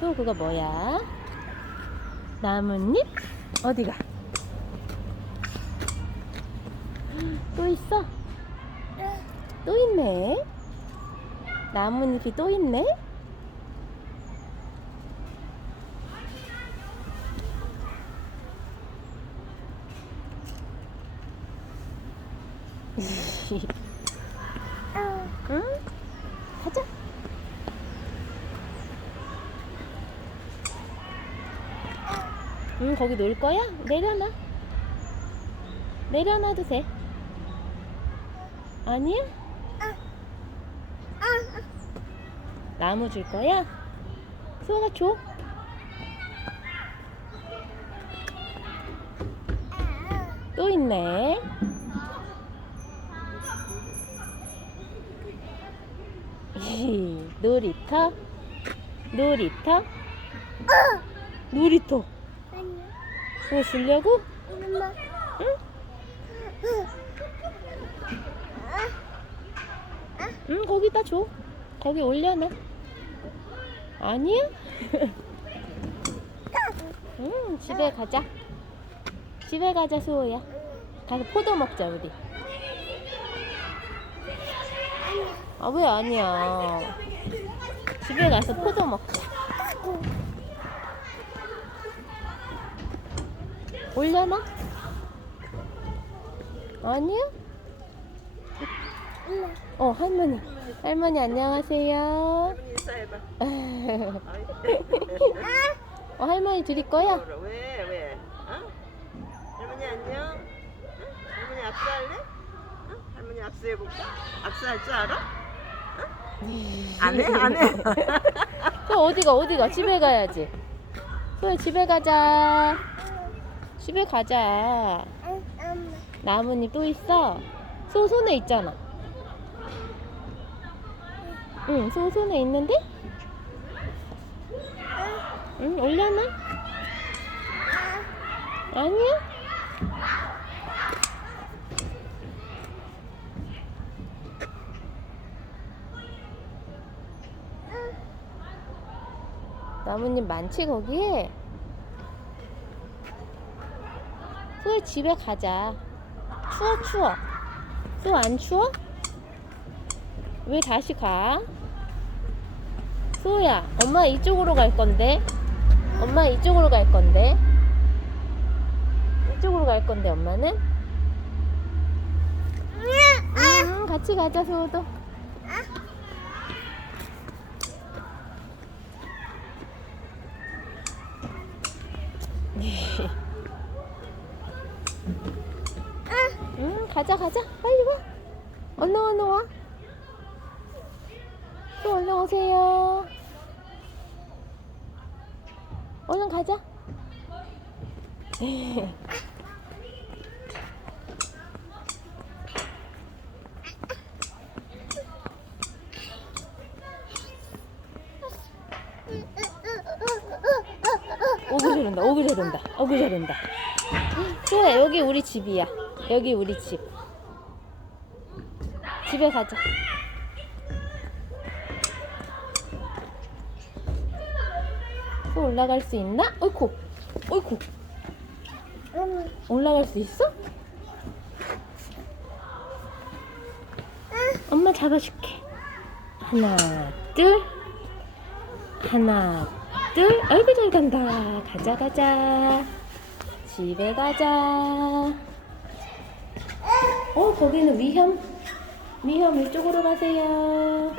소 그거 뭐야? 나뭇잎? 어디가? 또 있어? 또 있네. 나뭇잎이 또 있네. 응? 가자. 응, 거기 놀 거야? 내려놔. 내려놔도 돼. 아니야? 나무 줄 거야? 수아가 줘. 또 있네. 히, 놀이터? 놀이터? 놀이터. 그거 주려고? 응? 응, 거기다 줘. 거기 올려놔. 아니야? 응, 집에 가자. 집에 가자, 수호야. 가서 포도 먹자, 우리. 아, 왜 아니야? 집에 가서 포도 먹자. 올려놔? 아니야? 어, 할머니. 할머니, 안녕하세요. 인사해봐. 어, 할머니 드릴 거야? 왜 왜? 어? 할머니 안녕. 응? 할머니 악수할래? 응? 할머니 악수해볼까? 악수할 줄 알아? 응? 안 해? 안 해? 또 어디가, 어디가? 집에 가야지. 소야, 집에 가자. 집에 가자. 나뭇잎 또 있어? 소 손에 있잖아. 응, 소 손에 있는데? 응, 올려놔. 아니야? 나뭇잎 많지, 거기에? 소야, 집에 가자. 추워, 추워. 소안 추워? 왜 다시 가? 소야, 엄마 이쪽으로 갈 건데. 엄마 이쪽으로 갈 건데. 이쪽으로 갈 건데, 엄마는? 응, 같이 가자, 소도. 응, 가자, 가자. 빨리 와. 얼른, 얼른 와. 또 얼른 오세요. 얼른 가자. 오구 저른다, 오구 저른다, 오구 저른다. 소야, 여기 우리 집이야. 여기 우리 집. 집에 가자. 또 올라갈 수 있나? 어이쿠, 어이쿠. 올라갈 수 있어? 엄마 잡아줄게. 하나, 둘. 하나, 둘. 아이고, 잘 간다. 가자, 가자. 집에 가자. 어, 거기는 위험. 위험 이쪽으로 가세요.